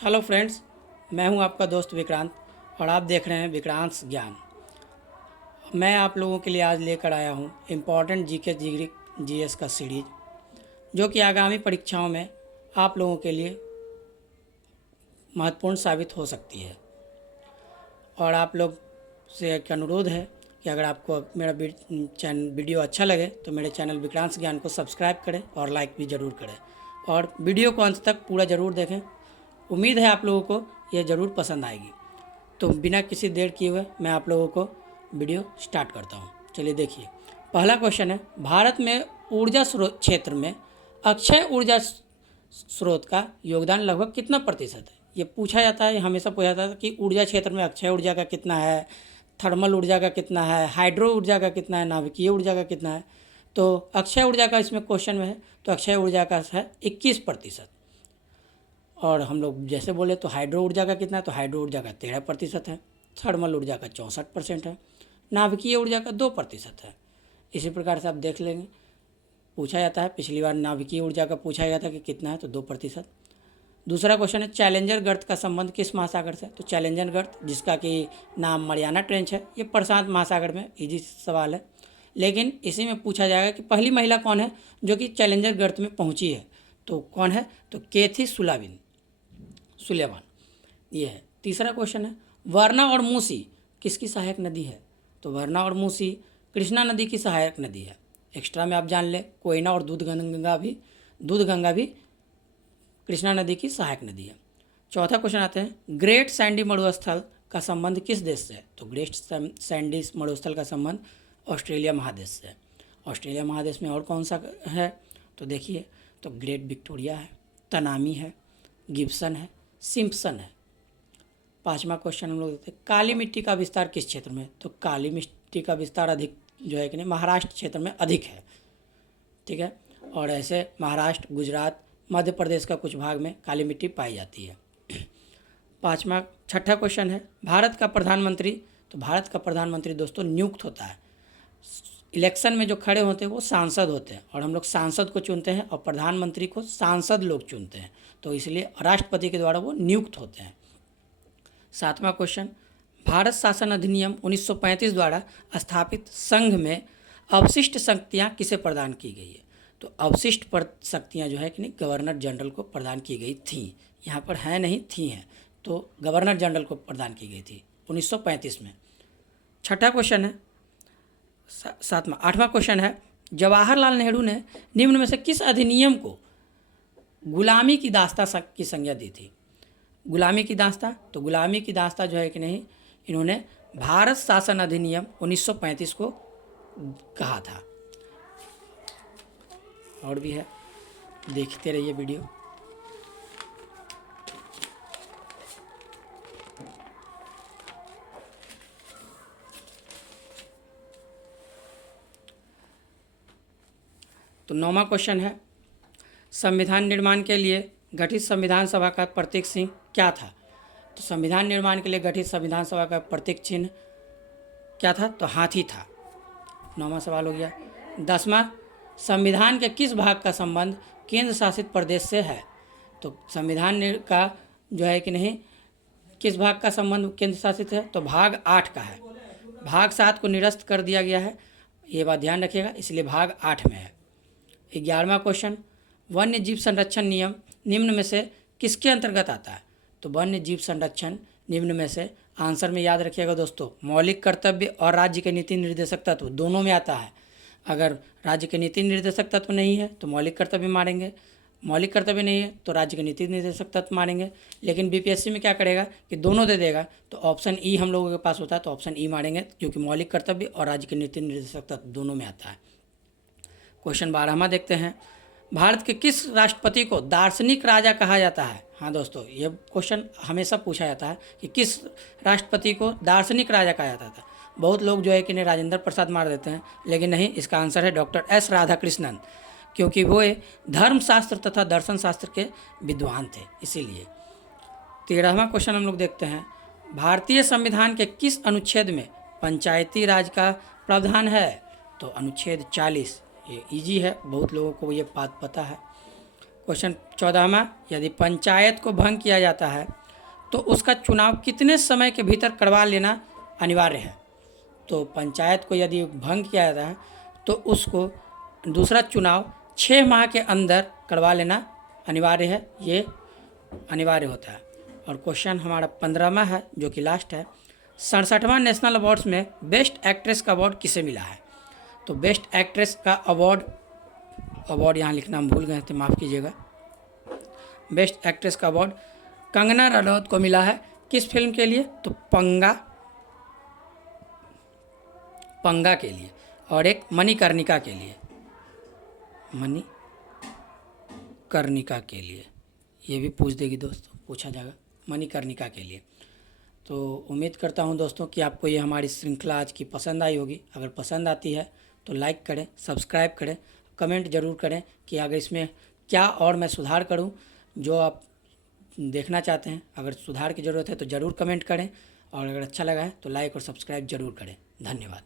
Hello friends, मैं हूं आपका दोस्त विक्रांत और आप देख रहे हैं विक्रांत ज्ञान। मैं आप लोगों के लिए आज लेकर आया हूं इम्पॉर्टेंट जीके जीएस का सीरीज, जो कि आगामी परीक्षाओं में आप लोगों के लिए महत्वपूर्ण साबित हो सकती है। और आप लोग से एक अनुरोध है कि अगर आपको मेरा वीडियो अच्छा लगे तो मेरे चैनल विक्रांत ज्ञान को सब्सक्राइब करें और लाइक भी ज़रूर करें, और वीडियो को अंत तक पूरा ज़रूर देखें। उम्मीद है आप लोगों को यह ज़रूर पसंद आएगी। तो बिना किसी देर किए हुए मैं आप लोगों को वीडियो स्टार्ट करता हूँ। चलिए देखिए, पहला क्वेश्चन है, भारत में ऊर्जा स्रोत क्षेत्र में अक्षय ऊर्जा स्रोत का योगदान लगभग कितना प्रतिशत है। ये पूछा जाता है, हमेशा पूछा जाता है कि ऊर्जा क्षेत्र में अक्षय ऊर्जा का कितना है, थर्मल ऊर्जा का कितना है, हाइड्रो ऊर्जा का कितना है, नाभिकीय ऊर्जा का कितना है। तो अक्षय ऊर्जा का इसमें क्वेश्चन में है, तो अक्षय ऊर्जा का है 21%। और हम लोग जैसे बोले तो हाइड्रो ऊर्जा का कितना है, तो हाइड्रो ऊर्जा का 13% है, थर्मल ऊर्जा का 64% है, नाभिकीय ऊर्जा का 2% है। इसी प्रकार से आप देख लेंगे, पूछा जाता है, पिछली बार नाभिकीय ऊर्जा का पूछा गया था कि कितना है, तो 2%। दूसरा क्वेश्चन है, चैलेंजर गर्त का संबंध किस महासागर से। तो चैलेंजर गर्त, जिसका कि नाम मरियाना ट्रेंच है, ये प्रशांत महासागर में, इजी सवाल है। लेकिन इसी में पूछा जाएगा कि पहली महिला कौन है जो कि चैलेंजर गर्त में पहुंची है। तो कौन है, तो केथी सुलेवान ये है। तीसरा क्वेश्चन है, वारणा और मूसी किसकी सहायक नदी है। तो वारणा और मूसी कृष्णा नदी की सहायक नदी है। एक्स्ट्रा में आप जान ले, कोयना और दूधगंगा भी कृष्णा नदी की सहायक नदी है। चौथा क्वेश्चन आते हैं, ग्रेट सैंडी मरुस्थल का संबंध किस देश से है। तो ग्रेट सैंडी मरुस्थल का संबंध ऑस्ट्रेलिया महादेश से है। ऑस्ट्रेलिया महादेश में और कौन सा है, तो देखिए, तो ग्रेट विक्टोरिया है, तनामी है, गिब्सन है, सिम्पसन है। पांचवा क्वेश्चन हम लोग देखते हैं, काली मिट्टी का विस्तार किस क्षेत्र में। तो काली मिट्टी का विस्तार अधिक जो है कि नहीं, महाराष्ट्र क्षेत्र में अधिक है, ठीक है। और ऐसे महाराष्ट्र, गुजरात, मध्य प्रदेश का कुछ भाग में काली मिट्टी पाई जाती है। छठा क्वेश्चन है, भारत का प्रधानमंत्री। तो भारत का प्रधानमंत्री दोस्तों नियुक्त होता है। इलेक्शन में जो खड़े होते हैं वो सांसद होते हैं, और हम लोग सांसद को चुनते हैं और प्रधानमंत्री को सांसद लोग चुनते हैं, तो इसलिए राष्ट्रपति के द्वारा वो नियुक्त होते हैं। सातवां क्वेश्चन, भारत शासन अधिनियम 1935 द्वारा स्थापित संघ में अवशिष्ट शक्तियाँ किसे प्रदान की गई है। तो अवशिष्ट शक्तियाँ जो है कि नहीं, गवर्नर जनरल को प्रदान की गई थी। यहाँ पर है नहीं, थी हैं, तो गवर्नर जनरल को प्रदान की गई थी 1935 में। छठा क्वेश्चन है, आठवां क्वेश्चन है, जवाहरलाल नेहरू ने निम्न में से किस अधिनियम को गुलामी की दास्ता की संज्ञा दी थी। गुलामी की दास्ता, तो गुलामी की दास्ता जो है कि नहीं, इन्होंने भारत शासन अधिनियम 1935 को कहा था। और भी है, देखते रहिए वीडियो। तो 9वां क्वेश्चन है, संविधान निर्माण के लिए गठित संविधान सभा का प्रतीक चिन्ह क्या था। तो संविधान निर्माण के लिए गठित संविधान सभा का प्रतीक चिन्ह क्या था, तो हाथी था। 9वां सवाल हो गया। 10वां, संविधान के किस भाग का संबंध केंद्र शासित प्रदेश से है। तो संविधान का जो है कि नहीं, किस भाग का संबंध केंद्र शासित है, तो भाग 8 का है। भाग 7 को निरस्त कर दिया गया है, ये बात ध्यान रखिएगा, इसलिए भाग 8 में है। 11वां क्वेश्चन, वन्य जीव संरक्षण नियम निम्न में से किसके अंतर्गत आता है। तो वन्य जीव संरक्षण निम्न में से, आंसर में याद रखिएगा दोस्तों, मौलिक कर्तव्य और राज्य के नीति निर्देशक तत्व दोनों में आता है। अगर राज्य के नीति निर्देशक तत्व नहीं है तो मौलिक कर्तव्य मारेंगे, मौलिक कर्तव्य नहीं है तो राज्य के नीति निर्देशक तत्व मारेंगे। लेकिन बीपीएससी में क्या करेगा कि दोनों दे देगा, तो ऑप्शन ई हम लोगों के पास होता है, तो ऑप्शन ई मारेंगे, क्योंकि मौलिक कर्तव्य और राज्य के नीति निर्देशक तत्व दोनों में आता है। क्वेश्चन 12वां देखते हैं, भारत के किस राष्ट्रपति को दार्शनिक राजा कहा जाता है। हाँ दोस्तों, ये क्वेश्चन हमेशा पूछा जाता है कि किस राष्ट्रपति को दार्शनिक राजा कहा जाता था। बहुत लोग जो है कि नहीं राजेंद्र प्रसाद मार देते हैं, लेकिन नहीं, इसका आंसर है डॉक्टर एस राधाकृष्णन, क्योंकि वो धर्मशास्त्र तथा दर्शन शास्त्र के विद्वान थे, इसीलिए। 13वां क्वेश्चन हम लोग देखते हैं, भारतीय संविधान के किस अनुच्छेद में पंचायती राज का प्रावधान है। तो अनुच्छेद 40, ये इजी है, बहुत लोगों को ये बात पता है। क्वेश्चन 14वां, यदि पंचायत को भंग किया जाता है तो उसका चुनाव कितने समय के भीतर करवा लेना अनिवार्य है। तो पंचायत को यदि भंग किया जाता है तो उसको दूसरा चुनाव 6 माह के अंदर करवा लेना अनिवार्य है, ये अनिवार्य होता है। और क्वेश्चन हमारा 15वां है जो कि लास्ट है, 67वां नेशनल अवार्ड्स में बेस्ट एक्ट्रेस का अवार्ड किसे मिला है। तो बेस्ट एक्ट्रेस का अवार्ड यहाँ लिखना हम भूल गए थे, माफ़ कीजिएगा। बेस्ट एक्ट्रेस का अवार्ड कंगना रनौत को मिला है। किस फिल्म के लिए? तो पंगा के लिए, और एक मणिकर्णिका के लिए, मणिकर्णिका के लिए, ये भी पूछ देगी दोस्तों, पूछा जाएगा मणिकर्णिका के लिए। तो उम्मीद करता हूँ दोस्तों कि आपको ये हमारी श्रृंखला आज की पसंद आई होगी। अगर पसंद आती है तो लाइक करें, सब्सक्राइब करें, कमेंट ज़रूर करें कि अगर इसमें क्या और मैं सुधार करूं, जो आप देखना चाहते हैं। अगर सुधार की ज़रूरत है तो ज़रूर कमेंट करें, और अगर अच्छा लगा है तो लाइक और सब्सक्राइब ज़रूर करें। धन्यवाद।